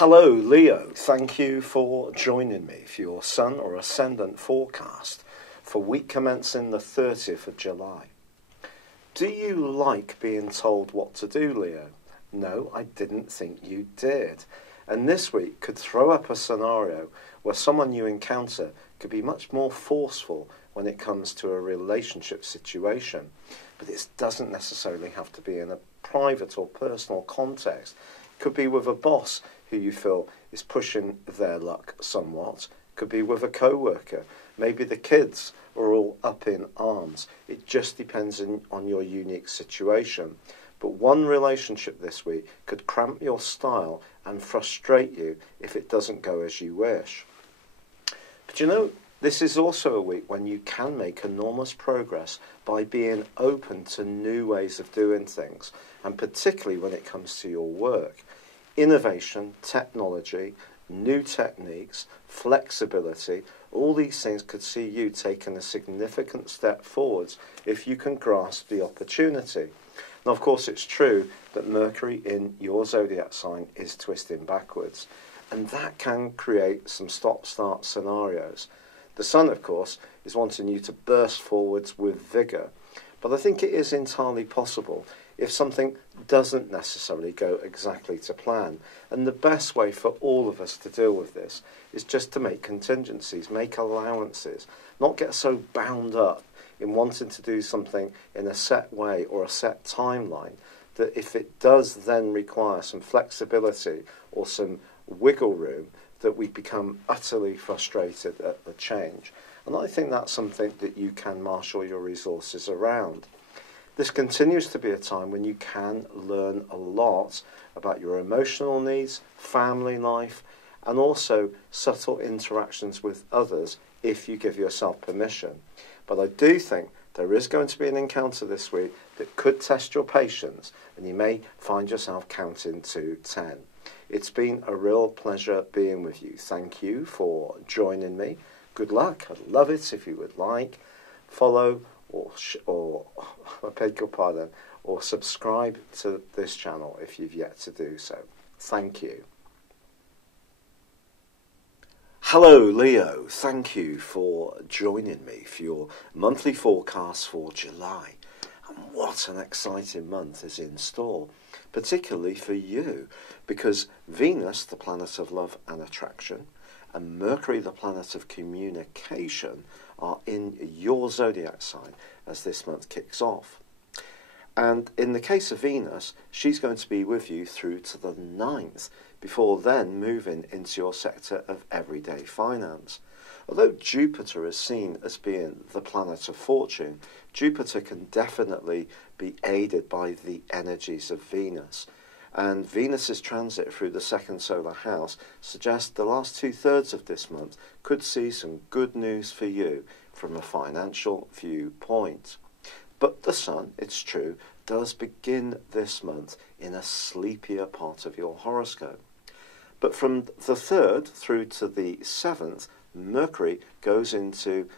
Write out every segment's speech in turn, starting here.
Hello, Leo. Thank you for joining me for your Sun or Ascendant forecast for week commencing the 30th of July. Do you like being told what to do, Leo? No, I didn't think you did. And this week could throw up a scenario where someone you encounter could be much more forceful when it comes to a relationship situation. But it doesn't necessarily have to be in a private or personal context. It could be with a boss who you feel is pushing their luck somewhat. Could be with a co-worker. Maybe the kids are all up in arms. It just depends on your unique situation. But one relationship this week could cramp your style and frustrate you if it doesn't go as you wish. But you know, this is also a week when you can make enormous progress by being open to new ways of doing things, and particularly when it comes to your work. Innovation, technology, new techniques, flexibility, all these things could see you taking a significant step forwards if you can grasp the opportunity. Now, of course, it's true that Mercury in your zodiac sign is twisting backwards, and that can create some stop-start scenarios. The Sun, of course, is wanting you to burst forwards with vigour, but I think it is entirely possible if something doesn't necessarily go exactly to plan. And the best way for all of us to deal with this is just to make contingencies, make allowances, not get so bound up in wanting to do something in a set way or a set timeline that if it does then require some flexibility or some wiggle room, that we become utterly frustrated at the change. And I think that's something that you can marshal your resources around. This continues to be a time when you can learn a lot about your emotional needs, family life, and also subtle interactions with others if you give yourself permission. But I do think there is going to be an encounter this week that could test your patience, and you may find yourself counting to 10. It's been a real pleasure being with you. Thank you for joining me. Good luck. I'd love it if you would like, follow, or I beg your pardon, or subscribe to this channel if you've yet to do so. Thank you. Hello, Leo. Thank you for joining me for your monthly forecast for July. And what an exciting month is in store, particularly for you, because Venus, the planet of love and attraction, and Mercury, the planet of communication, are in your zodiac sign as this month kicks off. And in the case of Venus, she's going to be with you through to the 9th, before then moving into your sector of everyday finance. Although Jupiter is seen as being the planet of fortune, Jupiter can definitely be aided by the energies of Venus. And Venus's transit through the second solar house suggests the last 2/3 of this month could see some good news for you from a financial viewpoint. But the Sun, it's true, does begin this month in a sleepier part of your horoscope. But from the 3rd through to the 7th, Mercury goes into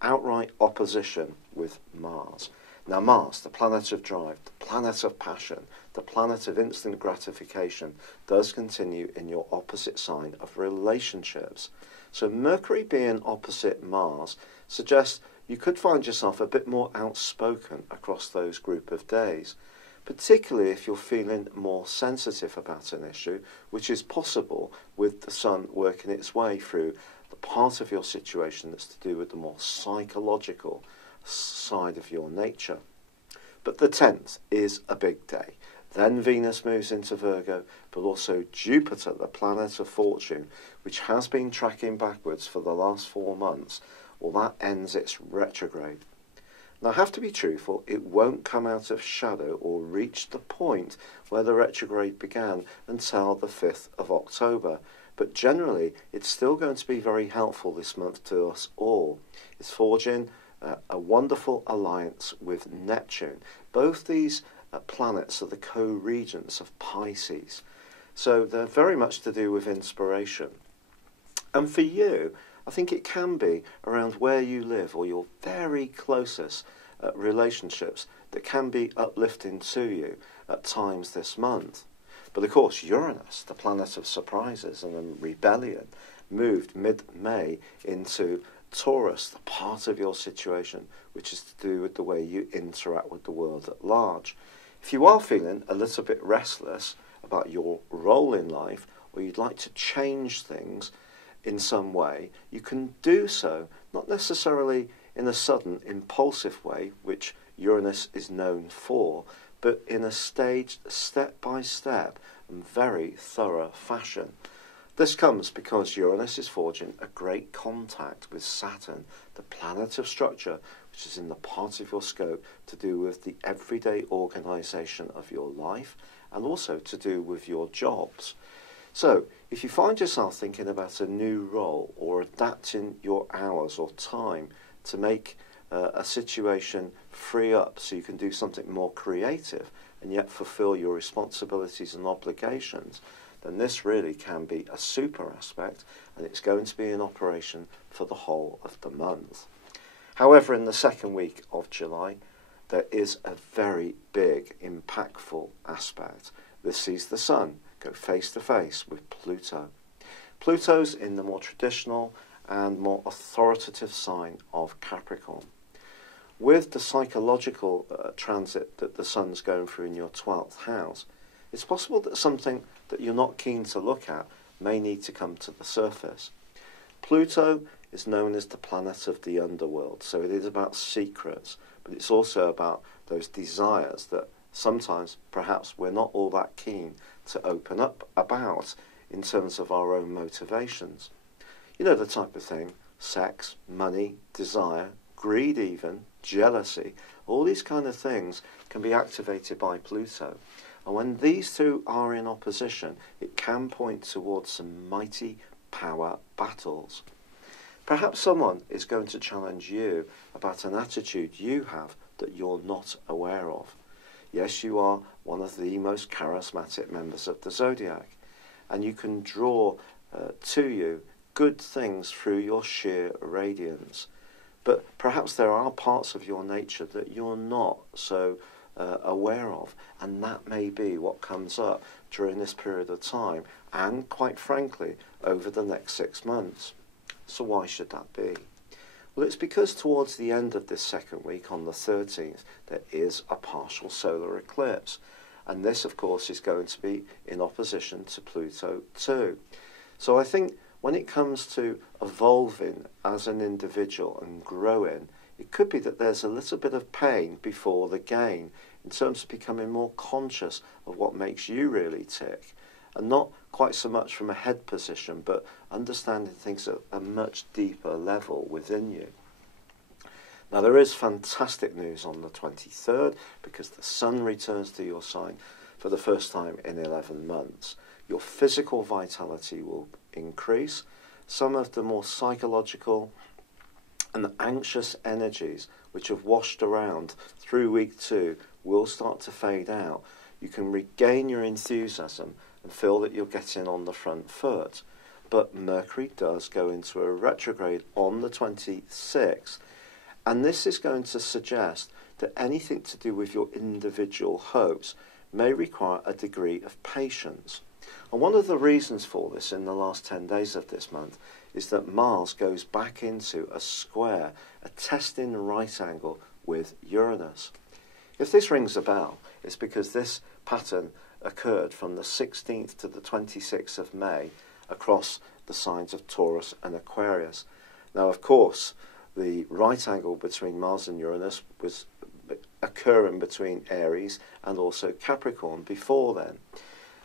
outright opposition with Mars. Now Mars, the planet of drive, the planet of passion, the planet of instant gratification, does continue in your opposite sign of relationships. So Mercury being opposite Mars suggests you could find yourself a bit more outspoken across those group of days, particularly if you're feeling more sensitive about an issue, which is possible with the Sun working its way through the part of your situation that's to do with the more psychological side of your nature. But the 10th is a big day. Then Venus moves into Virgo, but also Jupiter, the planet of fortune, which has been tracking backwards for the last 4 months, well, that ends its retrograde. Now, I have to be truthful, it won't come out of shadow or reach the point where the retrograde began until the 5th of October. But generally, it's still going to be very helpful this month to us all. It's forging a wonderful alliance with Neptune. Both these planets are the co-regents of Pisces. So they're very much to do with inspiration. And for you, I think it can be around where you live or your very closest relationships that can be uplifting to you at times this month. But of course, Uranus, the planet of surprises and rebellion, moved mid-May into Taurus, the part of your situation which is to do with the way you interact with the world at large. If you are feeling a little bit restless about your role in life, or you'd like to change things in some way, you can do so, not necessarily in a sudden, impulsive way, which Uranus is known for, but in a staged, step-by-step and very thorough fashion. This comes because Uranus is forging a great contact with Saturn, the planet of structure, which is in the part of your scope to do with the everyday organisation of your life and also to do with your jobs. So, if you find yourself thinking about a new role or adapting your hours or time to make a situation free up so you can do something more creative and yet fulfill your responsibilities and obligations, then this really can be a super aspect, and it's going to be in operation for the whole of the month. However, in the second week of July, there is a very big, impactful aspect. This sees the Sun go face to face with Pluto. Pluto's in the more traditional and more authoritative sign of Capricorn. With the psychological transit that the Sun's going through in your 12th house, it's possible that something that you're not keen to look at may need to come to the surface. Pluto is known as the planet of the underworld, so it is about secrets, but it's also about those desires that sometimes perhaps we're not all that keen to open up about in terms of our own motivations. You know, the type of thing: sex, money, desire, greed even, jealousy, all these kind of things can be activated by Pluto. And when these two are in opposition, it can point towards some mighty power battles. Perhaps someone is going to challenge you about an attitude you have that you're not aware of. Yes, you are one of the most charismatic members of the Zodiac, and you can draw to you good things through your sheer radiance. But perhaps there are parts of your nature that you're not so aware of, and that may be what comes up during this period of time, and quite frankly, over the next 6 months. So why should that be? Well, it's because towards the end of this second week, on the 13th, there is a partial solar eclipse. And this, of course, is going to be in opposition to Pluto too. So I think when it comes to evolving as an individual and growing, it could be that there's a little bit of pain before the gain in terms of becoming more conscious of what makes you really tick. And not quite so much from a head position, but understanding things at a much deeper level within you. Now, there is fantastic news on the 23rd, because the Sun returns to your sign for the first time in 11 months. Your physical vitality will increase. Some of the more psychological and anxious energies which have washed around through week 2 will start to fade out. You can regain your enthusiasm and feel that you're getting on the front foot. But Mercury does go into a retrograde on the 26th, and this is going to suggest that anything to do with your individual hopes may require a degree of patience. And one of the reasons for this in the last 10 days of this month is that Mars goes back into a square, a testing right angle with Uranus. If this rings a bell, it's because this pattern occurred from the 16th to the 26th of May across the signs of Taurus and Aquarius. Now, of course, the right angle between Mars and Uranus was occurring between Aries and also Capricorn before then.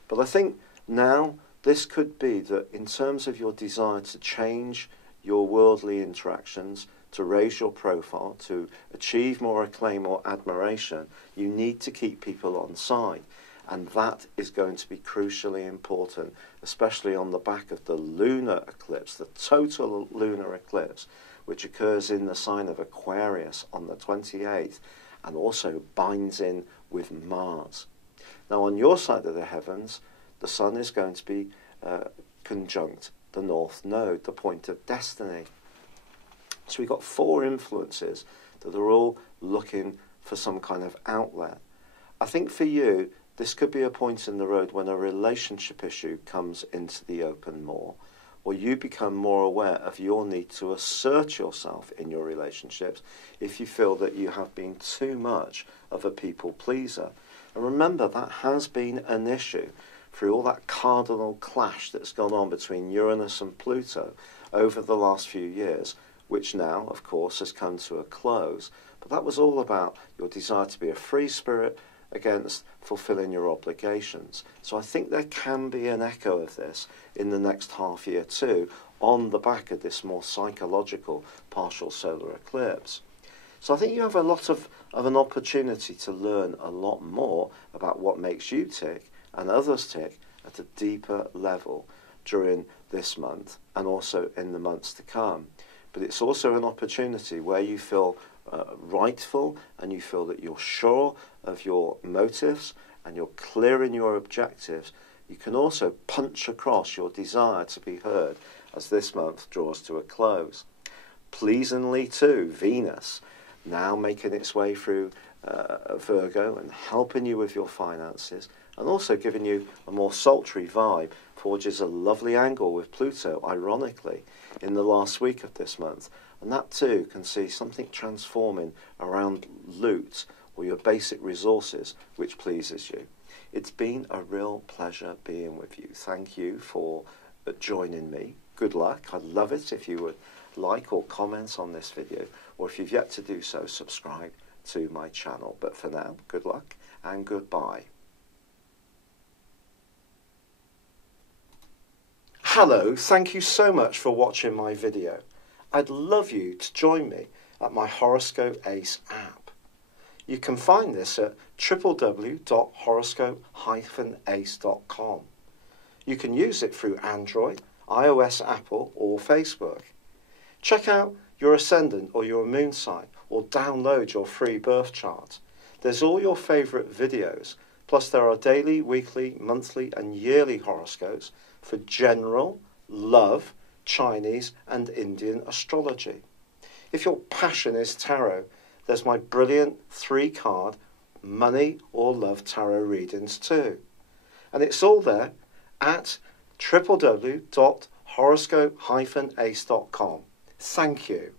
But I think now this could be that in terms of your desire to change your worldly interactions, to raise your profile, to achieve more acclaim or admiration, you need to keep people on side. And that is going to be crucially important, especially on the back of the lunar eclipse, the total lunar eclipse, which occurs in the sign of Aquarius on the 28th and also binds in with Mars. Now, on your side of the heavens, the Sun is going to be conjunct the North Node, the point of destiny. So we've got 4 influences that are all looking for some kind of outlet. I think for you, This could be a point in the road when a relationship issue comes into the open more, or you become more aware of your need to assert yourself in your relationships if you feel that you have been too much of a people pleaser. And remember, that has been an issue through all that cardinal clash that's gone on between Uranus and Pluto over the last few years, which now, of course, has come to a close. But that was all about your desire to be a free spirit against fulfilling your obligations. So I think there can be an echo of this in the next half year too, on the back of this more psychological partial solar eclipse. So I think you have a lot of an opportunity to learn a lot more about what makes you tick and others tick at a deeper level during this month and also in the months to come. But it's also an opportunity where you feel rightful and you feel that you're sure of your motives and you're clear in your objectives. You can also punch across your desire to be heard as this month draws to a close. Pleasingly too, Venus, now making its way through Virgo and helping you with your finances and also giving you a more sultry vibe, forges a lovely angle with Pluto, ironically, in the last week of this month. And that too can see something transforming around loot or your basic resources, which pleases you. It's been a real pleasure being with you. Thank you for joining me. Good luck. I'd love it if you would like or comment on this video, or if you've yet to do so, subscribe to my channel. But for now, good luck and goodbye. Hello, thank you so much for watching my video. I'd love you to join me at my Horoscope Ace app. You can find this at www.horoscope-ace.com. You can use it through Android, iOS, Apple or Facebook. Check out your ascendant or your moon sign or download your free birth chart. There's all your favourite videos, plus there are daily, weekly, monthly and yearly horoscopes for general, love, Chinese and Indian astrology. If your passion is tarot, there's my brilliant 3-card money or love tarot readings too. And it's all there at www.horoscope-ace.com. Thank you.